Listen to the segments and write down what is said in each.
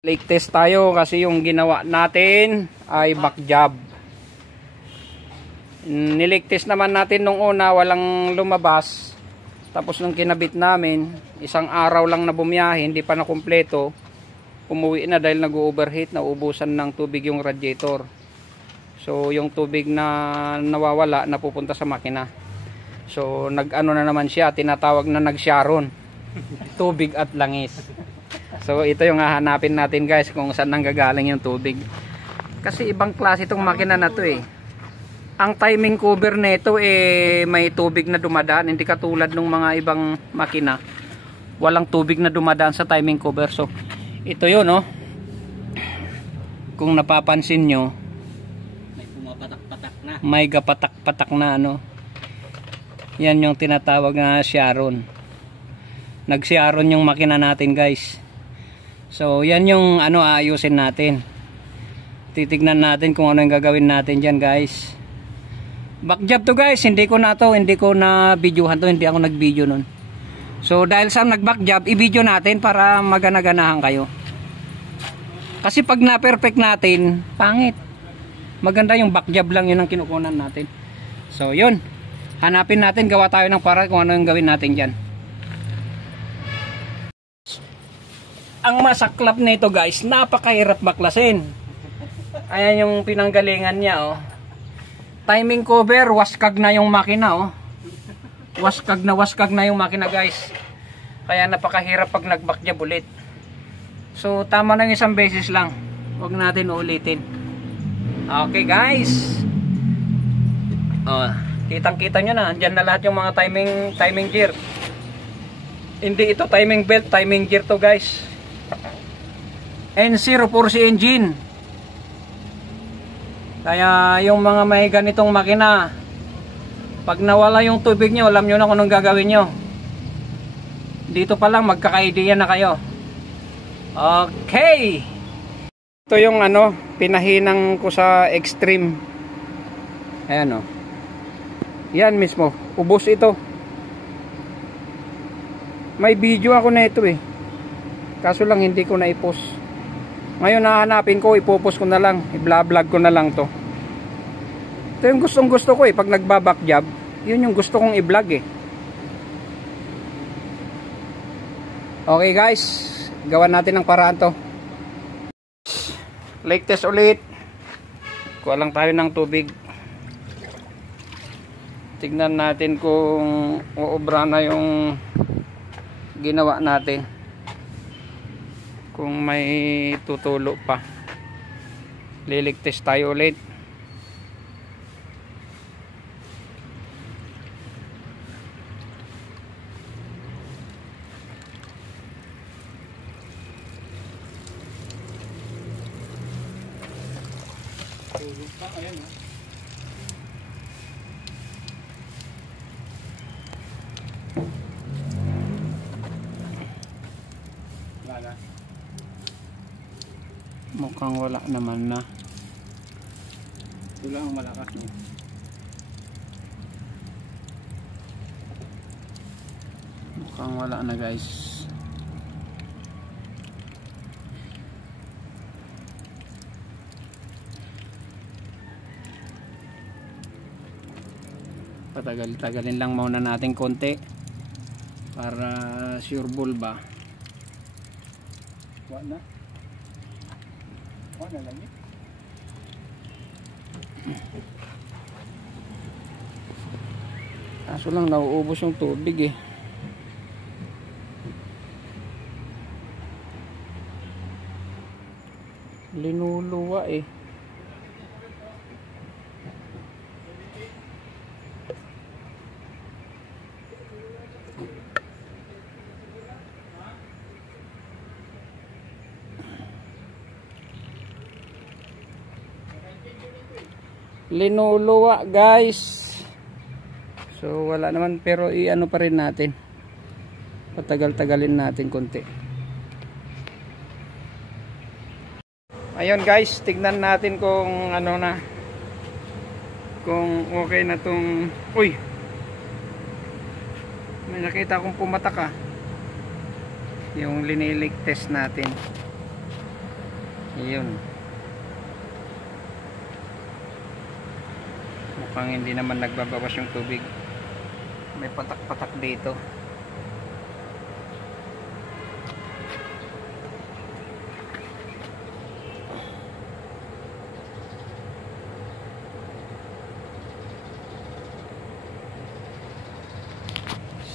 Leak test tayo kasi yung ginawa natin ay back job. Nileak test naman natin nung una, walang lumabas. Tapos nung kinabit namin, isang araw lang na bumiyahe, hindi pa na kumpleto. Umuwi na dahil nag-overheat, nauubusan ng tubig yung radiator. So yung tubig na nawawala, napupunta sa makina. So nag-ano na naman siya, tinatawag na nag-sharon. Tubig at langis. So ito yung hahanapin natin guys, kung saan nanggagaling yung tubig. Kasi ibang klase itong makina na to eh. Ang timing cover nito eh may tubig na dumadaan, hindi katulad ng mga ibang makina. Walang tubig na dumadaan sa timing cover. So ito yun oh. Kung napapansin nyo, may pumapatak-patak na. May gapatak-patak na ano. Yan yung tinatawag na sharon. Nag-sharon yung makina natin guys. So yan yung ano aayusin natin. Titignan natin kung ano yung gagawin natin dyan guys. Back job to guys, hindi ko na videohan to, hindi ako nag video nun. So dahil sa nag back job, i-video natin para magana-ganahan kayo. Kasi pag na-perfect natin, pangit. Maganda yung back job lang, yun ang kinukunan natin. So yun, hanapin natin, gawa tayo ng para kung ano yung gawin natin dyan. Ang masaklap nito guys, napakahirap baklasin. Ayan yung pinanggalingan niya oh. Timing cover, waskag na yung makina oh. Waskag na yung makina guys. Kaya napakahirap pag nag-back job ulit. So tama na isang beses lang. Huwag natin ulitin. Okay guys. Oh, kitang-kita nyo na, andyan na lahat yung mga timing gear. Hindi ito timing belt, timing gear to guys. N040 engine. Kaya yung mga may ganitong makina, pag nawala yung tubig nyo, alam nyo na kung anong gagawin nyo. Dito pa lang magkaka-idea na kayo. Okay. Ito yung ano, pinahinang ko sa extreme. Ayan o. Yan mismo, ubos ito. May video ako na ito eh. Kaso lang hindi ko na i-post. Ngayon nahanapin ko, ipopost ko na lang, i-vlog ko na lang to. Ito yung gustong gusto ko eh, pag nagbaback job, yun yung gusto kong i-vlog eh. Okay guys, gawan natin ng paraan to. Leak test ulit. Kuha lang tayo ng tubig. Tignan natin kung uubra na yung ginawa natin. Kung may tutulo pa, lilig test tayo ulit. Ayan, wala. Mukhang wala naman na. Ito lang ang malakas no? Mukhang wala na guys. Patagal-tagalin lang muna natin konti para sure ball ba. Wala na. Wala lang yun. Kaso lang nauubos yung tubig eh. Linuluwa eh. Linuluwa guys. So wala naman, pero i-ano pa rin natin, patagal-tagalin natin konti. Ayun guys, tignan natin kung ano na, kung okay na tong, uy, may nakita akong pumatak ah. Yung linilig test natin. Ayun. Mukhang hindi naman nagbabawas yung tubig. May patak-patak dito.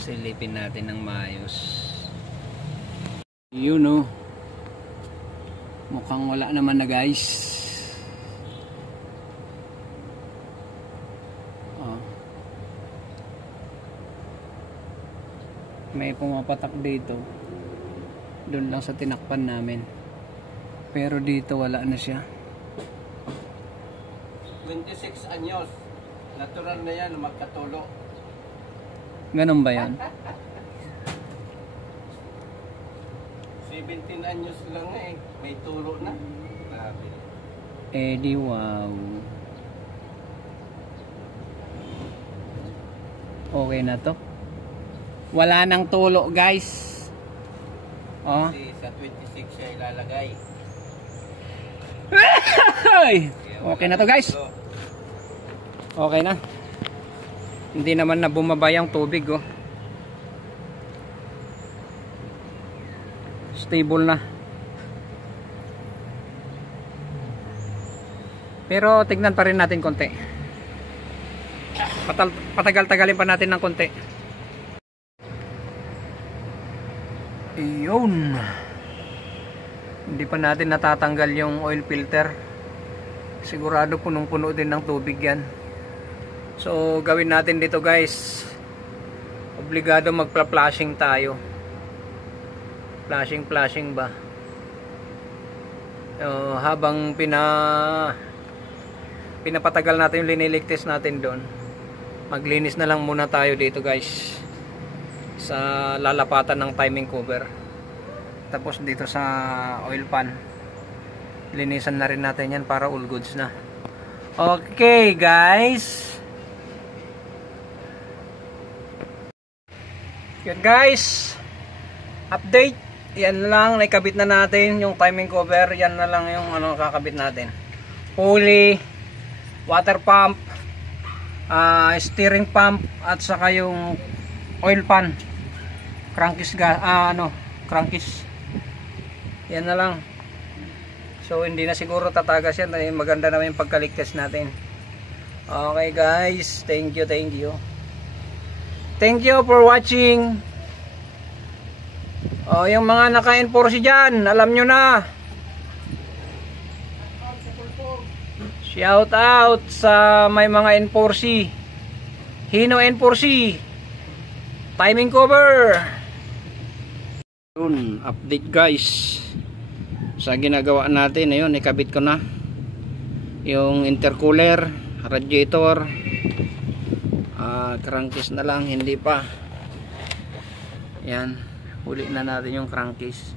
Silipin natin ng maayos. Yun oh. Mukhang wala naman na guys. Oh. May pumapatak dito. Doon lang sa tinakpan namin. Pero dito wala na siya. 26 anyos. Natural na yan, magkatulo. Ganun ba yan? 17 anyos lang eh. May tulo na. Grabe. Eh di wow. Okay na to. Wala nang tulo guys. Oh. Kasi sa 26 siya ilalagay. Okay na to guys. Okay na. Hindi naman na bumaba yung tubig oh. Stable na. Pero tignan pa rin natin konti. Patagal-tagalin pa natin ng konti. Iyon. Hindi pa natin natatanggal yung oil filter. Sigurado punong-puno din ng tubig yan. So gawin natin dito guys, obligado magpa-flashing tayo. Flashing ba? Habang pinapatagal natin yung liniligtas natin doon, maglinis na lang muna tayo dito guys sa lalapatan ng timing cover. Tapos dito sa oil pan, linisan na rin natin yan para all goods na. Okay guys. Yan guys, update. Yan lang, naikabit na natin yung timing cover. Yan na lang yung kakabit natin. Pulley, water pump, steering pump, at saka yung oil pan, crankcase crankcase. Yan na lang. So hindi na siguro tatagas yan. Maganda naman yung pagkaligtas natin. Okay guys, thank you. Thank you for watching. Yung mga naka-enforce dyan, alam nyo na. Shout out sa may mga enforce. Hino enforce. Timing cover. Yun, update guys. Sa ginagawa natin, ayun, ikabit ko na yung intercooler, radiator. Crankcase na lang, hindi pa. Yan, huli na natin yung crankcase.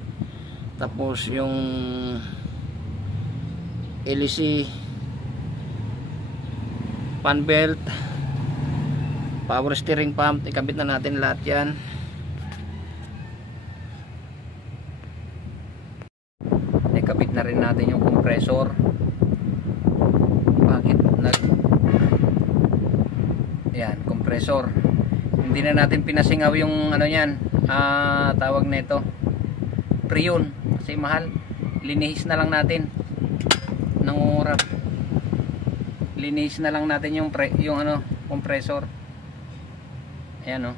Tapos yung LEC, fan belt, power steering pump, ikabit na natin lahat yan. Ikabit na rin natin yung compressor. Bakit yan, compressor. Hindi na natin pinasingaw yung yan, tawag nito, Freon, kasi mahal. Linihis na lang natin. Nangungurap. Linihis na lang natin yung compressor. Ayan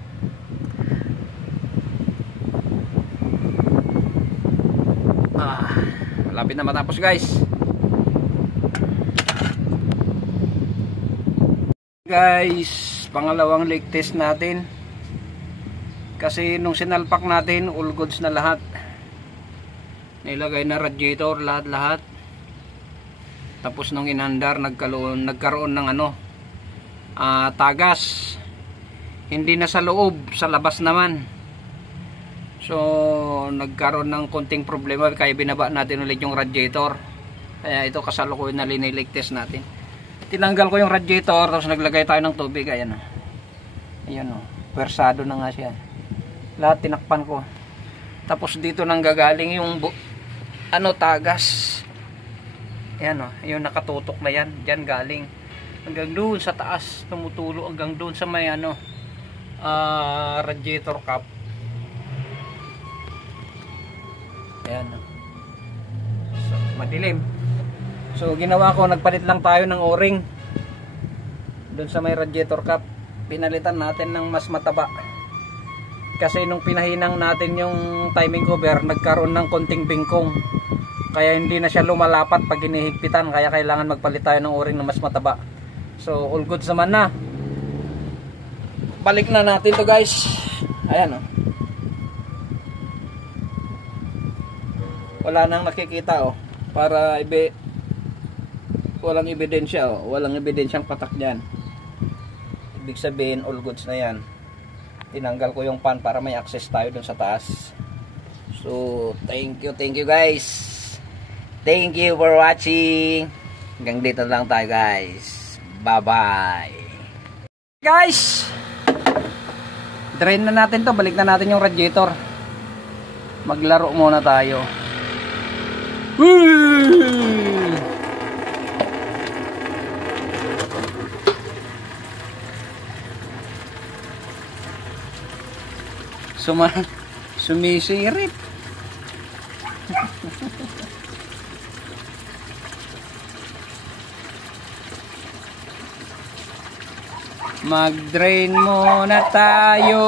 malapit na matapos guys. Pangalawang leak test natin. Kasi nung sinalpak natin, all goods na lahat. Nilagay na radiator, lahat. Tapos nung inandar, nagkaroon ng tagas. Hindi na sa loob, sa labas naman. So nagkaroon ng konting problema, kaya binaba natin ulit yung radiator. Kaya ito kasalukuyan na linilig test natin. Tinanggal ko yung radiator, tapos naglagay tayo ng tubig. Ayan pwersado na nga siya. Lahat tinakpan ko. Tapos dito nang gagaling yung tagas. Ayan o, yung nakatutok na yan. Diyan galing. Hanggang doon sa taas. Tumutulo hanggang doon sa may ano, radiator cap. Ayan o. So, madilim. So ginawa ko, nagpalit lang tayo ng o-ring doon sa may radiator cap. Pinalitan natin ng mas mataba. Kasi nung pinahinang natin yung timing cover, nagkaroon ng konting bingkong. Kaya hindi na siya lumalapat pag hinihigpitan. Kaya kailangan magpalit tayo ng o-ring na mas mataba. So all goods naman na. Balik na natin to guys. Ayan o. Wala nang nakikita o. Para walang ebidensya o. Walang ebidensyang patak dyan. Ibig sabihin all goods na yan. Tinanggal ko yung pan para may access tayo dun sa taas. So thank you guys. Thank you for watching. Hanggang dito lang tayo guys. Bye bye guys. Drain na natin to. Balik na natin yung radiator. Maglaro muna tayo. Woo! Sumisirit. Mag-drain muna tayo.